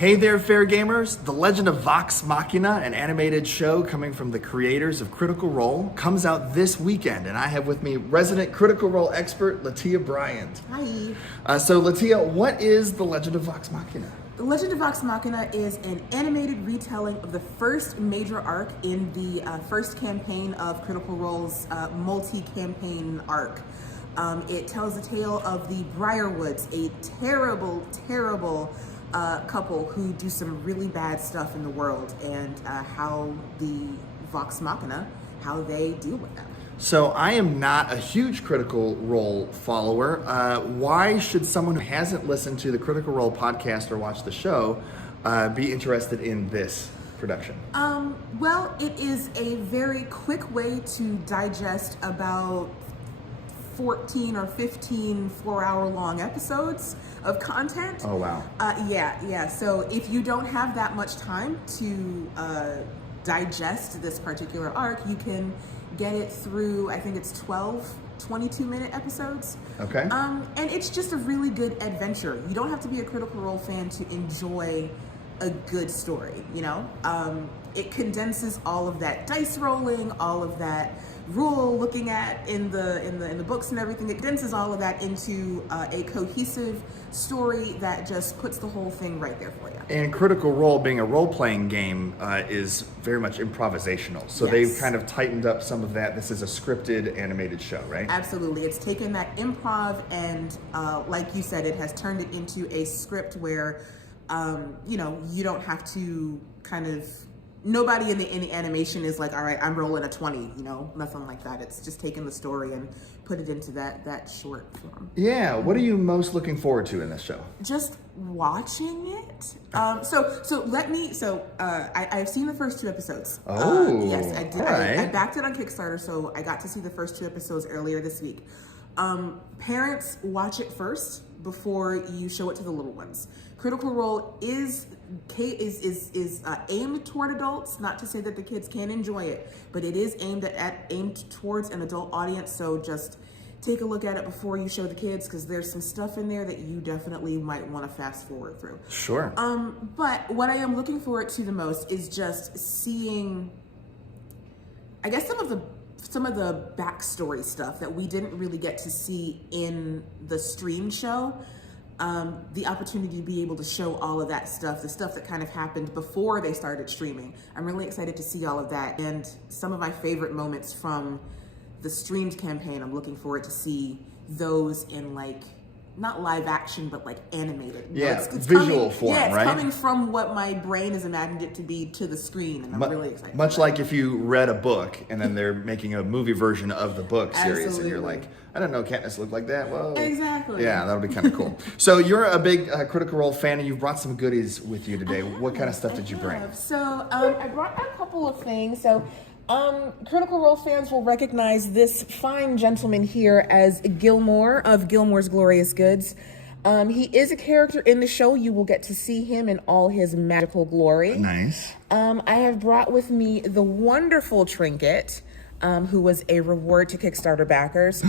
Hey there, fair gamers! The Legend of Vox Machina, an animated show coming from the creators of Critical Role, comes out this weekend, and I have with me resident Critical Role expert LaTia Bryant. Hi. So LaTia, what is The Legend of Vox Machina? The Legend of Vox Machina is an animated retelling of the first major arc in the first campaign of Critical Role's multi-campaign arc. It tells the tale of the Briarwoods, a terrible, terrible couple who do some really bad stuff in the world, and how the Vox Machina, how they deal with them. So I am not a huge Critical Role follower. Why should someone who hasn't listened to the Critical Role podcast or watched the show be interested in this production? Well, it is a very quick way to digest about 14 or 15 4-hour-long episodes of content. Oh, wow. Yeah. So if you don't have that much time to digest this particular arc, you can get it through, I think it's 12 22-minute episodes. Okay. And it's just a really good adventure. You don't have to be a Critical Role fan to enjoy a good story, you know? It condenses all of that dice rolling, all of that rule looking at in the books and everything. It condenses all of that into a cohesive story that just puts the whole thing right there for you. And Critical Role, being a role-playing game, is very much improvisational. So Yes. they've kind of tightened up some of that. This is a scripted animated show, right? Absolutely. It's taken that improv and, like you said, it has turned it into a script where, you don't have to kind of, nobody in the animation is like, all right, I'm rolling a 20, nothing like that. It's just taking the story and put it into that short form. Yeah. What are you most looking forward to in this show? Just watching it. I've seen the first 2 episodes. Oh, yes, I did. all right. I backed it on Kickstarter, so I got to see the first 2 episodes earlier this week. Parents, watch it first before you show it to the little ones. Critical Role is aimed toward adults. Not to say that the kids can't enjoy it, but it is aimed towards an adult audience. So just take a look at it before you show the kids, because there's some stuff in there that you definitely might want to fast forward through. Sure. But what I am looking forward to the most is just seeing, I guess, some of the backstory stuff that we didn't really get to see in the stream show. The opportunity to be able to show all of that stuff, the stuff that kind of happened before they started streaming. I'm really excited to see all of that. And some of my favorite moments from the streamed campaign, I'm looking forward to see those in, like, not live action, but like animated. Yeah, it's visual form, right? Right? It's coming from what my brain has imagined it to be to the screen, and I'm really excited. Much like if you read a book and then they're making a movie version of the book series, Absolutely. and you're like, I don't know, Katniss looked like that. Whoa. Exactly. Yeah, that'll be kind of cool. So you're a big Critical Role fan, and you've brought some goodies with you today. What kind of stuff did you bring? So I brought a couple of things. So Critical Role fans will recognize this fine gentleman here as Gilmore of Gilmore's Glorious Goods. He is a character in the show. You will get to see him in all his magical glory. Nice. I have brought with me the wonderful Trinket, who was a reward to Kickstarter backers.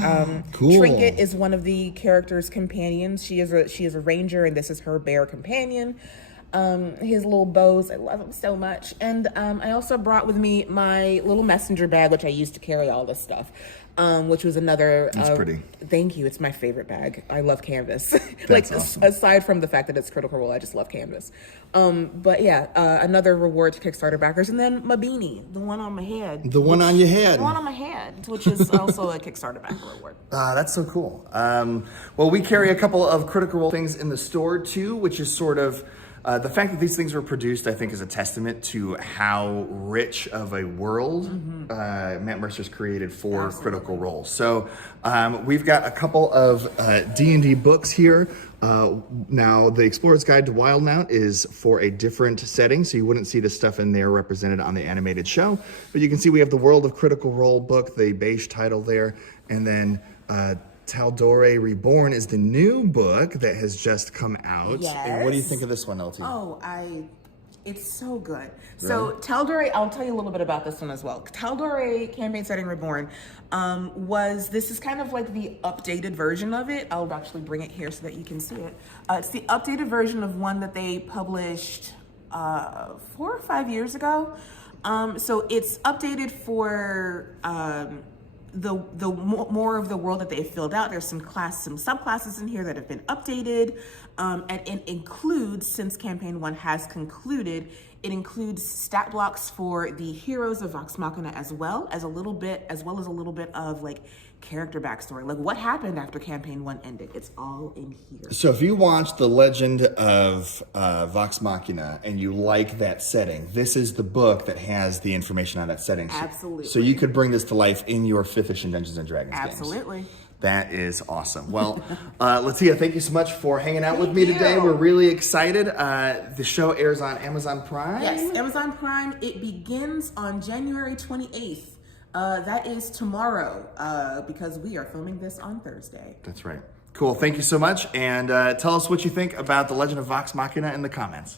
Cool. Trinket is one of the character's companions. She is a ranger, and this is her bear companion. His little bows, I love him so much. And I also brought with me my little messenger bag, which I used to carry all this stuff, which was another... That's pretty. Thank you. It's my favorite bag. I love canvas. Awesome. Aside from the fact that it's Critical Role, I just love canvas. But yeah, another reward to Kickstarter backers. And then my beanie, the one on my head. The one on your head. The one on my head, which is also a Kickstarter backer reward. That's so cool. Well, we carry a couple of Critical Role things in the store too, which is sort of... the fact that these things were produced, I think, is a testament to how rich of a world Matt Mercer's created for Absolutely. Critical Role. So we've got a couple of D&D books here. Now, the Explorer's Guide to Wildmount is for a different setting, so you wouldn't see the stuff in there represented on the animated show. But you can see we have the World of Critical Role book, the beige title there, and then... Taldore Reborn is the new book that has just come out. Yes. And what do you think of this one, LT? Oh, I It's so good. So Tal'Dorei, I'll tell you a little bit about this one as well. Tal'Dorei campaign setting Reborn this is kind of like the updated version of it. I'll actually bring it here so that you can see it. It's the updated version of one that they published 4 or 5 years ago. So it's updated for the more of the world that they've filled out. There's some subclasses in here that have been updated, and it includes, since campaign 1 has concluded, it includes stat blocks for the heroes of Vox Machina as well as a little bit of like character backstory, like what happened after campaign 1 ended. It's all in here. So if you watch the Legend of Vox Machina and you like that setting, this is the book that has the information on that setting. Absolutely. So you could bring this to life in your 5th edition Dungeons and Dragons games. Absolutely. That is awesome. Well, LaTia, thank you so much for hanging out with Thank me you. today. We're really excited. The show airs on Amazon Prime. Yes, Amazon Prime. It begins on January 28th. That is tomorrow, because we are filming this on Thursday. That's right. Cool. Thank you so much. And tell us what you think about The Legend of Vox Machina in the comments.